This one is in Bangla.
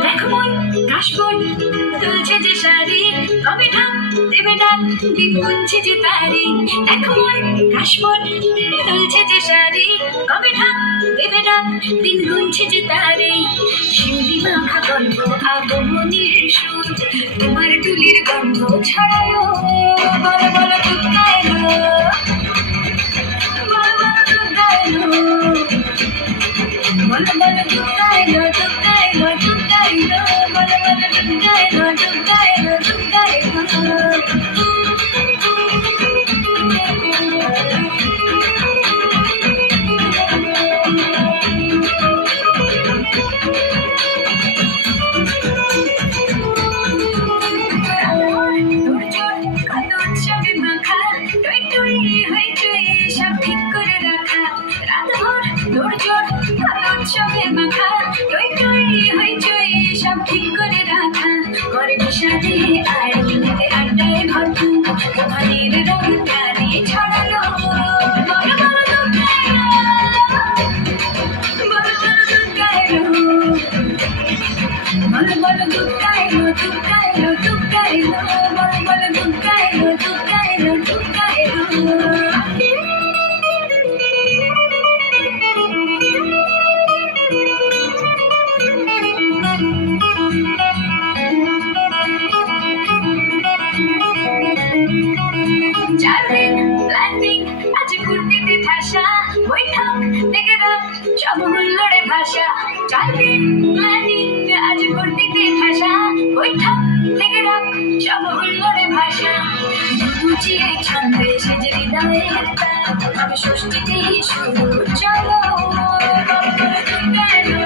দেখো মন কাশবন তুলছে যে শাড়ি, কবে ঢাক দেবে ডাক দিন গুনছে যে তারি। দেখো মন কাশবন তুলছে যে শাড়ি, কবে ঢাক দেবে ডাক দিন গুনছে যে তারি। শিউলি মাখা গল্প আগমনীর সুর, তোমার টুলির গন্ধ ছড়ালো। বলো বলো দুর্গা এলো, বলো বলো দুর্গা এলো, বলো বলো দুর্গা এলো, দুর্গা এলো, দুর্গা এলো, বলো বলো দুর্গা এলো, দুর্গা এলো, দুর্গা এলো। উৎসবে মাখা টই টই হইচই সব ঠিক করে রাখা, করে বিষাদে আর আড্ডায় ভরপুর তোমাদের রং প্রাণে ছড়ালো। বলো বলো দুর্গা এলো, বলো বলো দুর্গা এলো, বলো বলো দুর্গা এলো, দুর্গা এলো, দুর্গা এলো, বলো বলো দুর্গা এলো, দুর্গা এলো, দুর্গা এলো। সব হুল্লোড়ে ভাষা, 4 দিন প্ল্যানিং আজ ভর্তিতে ঠাসা। বৈঠক থেকে রাখ সব হুল্লোড়ে ভাষা, বুঝিয়ে ছন্দে সেজে হৃদয়ের তার, তবে ষষ্ঠীতেই শুরু চলো। বলো বলো দুর্গা এলো,